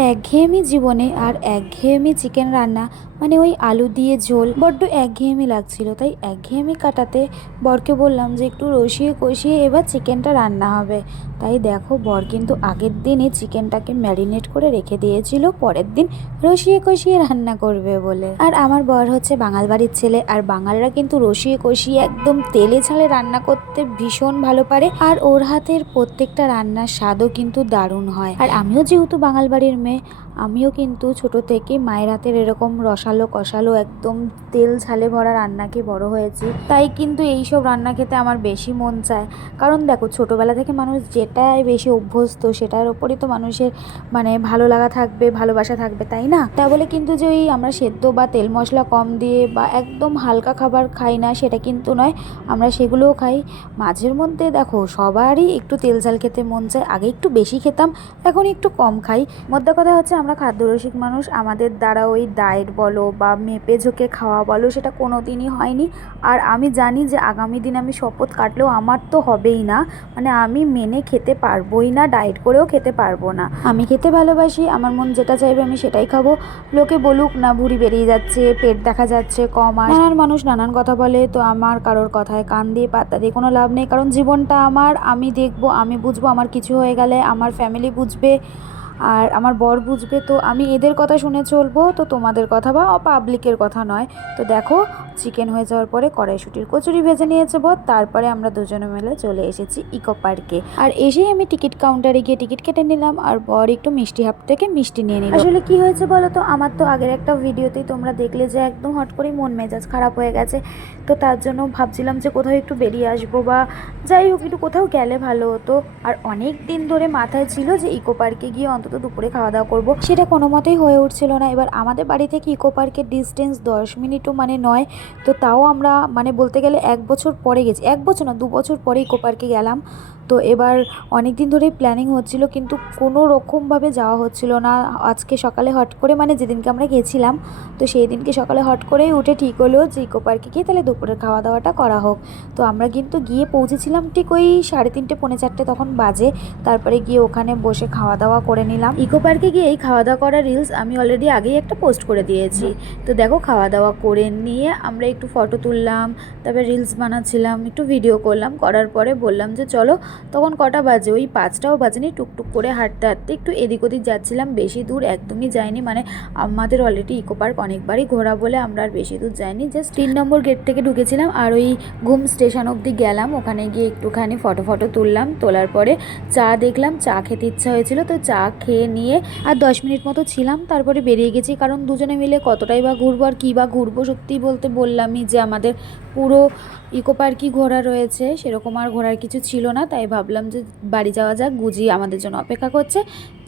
একঘেয়েমি জীবনে আর একঘেয়েমি চিকেন রান্না মানে ওই আলু দিয়ে ঝোল বড্ড একঘেয়েমি লাগছিল। তাই একঘেয়েমি কাটাতে বরকে বললাম যে, একটু রসিয়ে কষিয়ে এবার চিকেনটা রান্না হবে। তাই দেখো, বর কিন্তু আগের দিনই চিকেনটাকে ম্যারিনেট করে রেখে দিয়েছিল, পরের দিন রসিয়ে কষিয়ে রান্না করবে বলে। আর আমার বর হচ্ছে বাঙাল বাড়ির ছেলে, আর বাঙালরা কিন্তু রসিয়ে কষিয়ে একদম তেলে ঝালে রান্না করতে ভীষণ ভালো পারে, আর ওর হাতের প্রত্যেকটা রান্নার স্বাদও কিন্তু দারুণ হয়। আর আমিও যেহেতু বাঙাল বাড়ির মেয়ে আমিও কিন্তু ছোট থেকে মায়ের হাতের এরকম রসালো কষালো একদম তেল ঝালে ভরা রান্নাকে বড় হয়েছি। তাই কিন্তু এই সব রান্না খেতে আমার বেশি মন চায়। কারণ দেখো, ছোটোবেলা থেকে মানুষ যেটাই বেশি অভ্যস্ত সেটার ওপরই তো মানুষের মানে ভালো লাগা থাকবে, ভালোবাসা থাকবে, তাই না? তা বলে কিন্তু যে ওই আমরা সেদ্ধ বা তেল মশলা কম দিয়ে বা একদম হালকা খাবার খাই না, সেটা কিন্তু নয়। আমরা সেগুলোও খাই। মাঝের মধ্যে দেখো, সবারই একটু তেল ঝাল খেতে মন চায়। আগে একটু বেশি খেতাম, এখন একটু কম খাই। মোদ্দা কথা হচ্ছে আমরা খাদ্যরসিক মানুষ, আমাদের দ্বারা ওই ডায়েট বলো বা মেপে ঝোঁকে খাওয়া বলো, সেটা কোনো দিনই হয়নি। আর আমি জানি যে আগামী দিন আমি শপথ কাটলেও আমার তো হবেই না। মানে আমি মেনে খেতে পারবোই না ডায়েট করেও খেতে পারব না। আমি খেতে ভালোবাসি, আমার মন যেটা চাইবে আমি সেটাই খাব। লোকে বলুক, না, ভুঁড়ি বেরিয়ে যাচ্ছে, পেট দেখা যাচ্ছে, কম আর মানুষ নানান কথা বলে, তো আমার কারোর কথায় কান দিয়ে পাত্তা দিয়ে কোনো লাভ নেই। কারণ জীবনটা আমার, আমি দেখব, আমি বুঝব, আমার কিছু হয়ে গেলে আমার ফ্যামিলি বুঝবে। আর আমার বর বুঝবে তো আমি এদের কথা শুনে চলবো, তো তোমাদের কথা বা পাবলিকের কথা নয়। তো দেখো চিকেন হয়ে যাওয়ার পরে কড়াইশুটির কচুরি ভেজে নিয়েছে বর, তারপরে আমরা দুজনে মিলে চলে এসেছি ইকো পার্কে আর এসেই আমি টিকিট কাউন্টারে গিয়ে টিকিট কেটে নিলাম, আর বর একটু মিষ্টি হাফ থেকে মিষ্টি নিয়ে নিলাম আসলে কি হয়েছে বলো তো, আমার তো আগের একটা ভিডিওতেই তোমরা দেখলে যে একদম হট করেই মন মেজাজ খারাপ হয়ে গেছে। তো তার জন্য ভাবছিলাম যে কোথাও একটু বেরিয়ে আসব বা যাই হোক, একটু কোথাও গেলে ভালো হতো। আর অনেক দিন ধরে মাথায় ছিল যে ইকো পার্কে গিয়ে অন্তত দুপুরে খাওয়া দাওয়া করব। সেটা কোনো মতেই হয়ে উঠছিল না। এবার আমাদের বাড়ি থেকে ইকো পার্কের ডিস্টেন্স দশ মিনিটও মানে নয়, তো তাও আমরা মানে বলতে গেলে এক বছর পরে গেছি। এক বছর না, দু বছর পরে ইকো পার্কে গেলাম। তো এবার অনেক দিন ধরেই প্ল্যানিং হচ্ছিল, কিন্তু কোনো রকমভাবে যাওয়া হচ্ছিল না। আজকে সকালে হট করে মানে যেদিনকে আমরা গেছিলাম, তো সেই দিনকে সকালে হট করেই উঠে ঠিক হলো যে ইকো পার্কে গিয়ে তাহলে দুপুরের খাওয়া দাওয়াটা করা হোক। তো আমরা কিন্তু গিয়ে পৌঁছেছিলাম ঠিক ওই সাড়ে তিনটে, পৌনে চারটে তখন বাজে। তারপরে গিয়ে ওখানে বসে খাওয়া দাওয়া করে নিলাম। ইকো পার্কে গিয়ে এই খাওয়া দাওয়া করা রিলস আমি অলরেডি আগেই একটা পোস্ট করে দিয়েছি। তো দেখো খাওয়া দাওয়া করে নিয়ে আমরা একটু ফটো তুললাম, তারপরে রিলস বানাচ্ছিলাম, একটু ভিডিও করলাম। করার পরে বললাম যে, চলো। তখন কটা বাজে? ওই পাঁচটাও বাজেনি, টুকটুক করে হাঁটতে হাঁটতে একটু এদিক ওদিক যাচ্ছিলাম। বেশি দূর একদমই যাইনি। মানে আমাদের অলরেডি ইকো পার্ক অনেকবারই ঘোরা বলে আমরা আর বেশি দূর যাইনি। জাস্ট তিন নম্বর গেট থেকে ঢুকেছিলাম আর ওই ঘুম স্টেশন অবধি গেলাম। ওখানে গিয়ে একটুখানি ফটো ফটো তুললাম। তোলার পরে চা দেখলাম। চা খেতে ইচ্ছা হয়েছিল। তো চা খেয়ে নিয়ে আর দশ মিনিট মতো ছিলাম, তারপরে বেরিয়ে গেছি। কারণ দুজনে মিলে কতটাই বা ঘুরবো আর কী বা ঘুরবো সত্যি বলতে বললামই যে আমাদের পুরো ইকো পার্কই ঘোরা রয়েছে? সেরকম আর ঘোরার কিছু ছিল না তাই ভাবলাম যে বাড়ি যাওয়া যাক গুজি আমাদের জন্য অপেক্ষা করছে।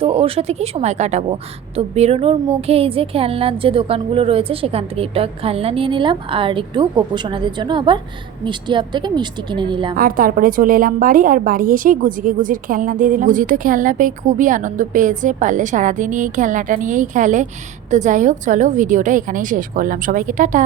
তো ওর সাথে কি সময় কাটাবো? তো বেরোনোর মুখে এই যে খেলনার যে দোকানগুলো রয়েছে সেখান থেকে একটু খেলনা নিয়ে নিলাম আর একটু গোপু সোনাদের জন্য আবার মিষ্টি আপ থেকে মিষ্টি কিনে নিলাম। আর তারপরে চলে এলাম বাড়ি আর বাড়ি এসেই গুজিকে গুজির খেলনা দিয়ে দিলাম। গুজি তো খেলনা পেয়ে খুবই আনন্দ পেয়েছে পারলে সারাদিনই এই খেলনাটা নিয়েই খেলে। তো যাই হোক চলো ভিডিওটা এখানেই শেষ করলাম। সবাইকে টাটা!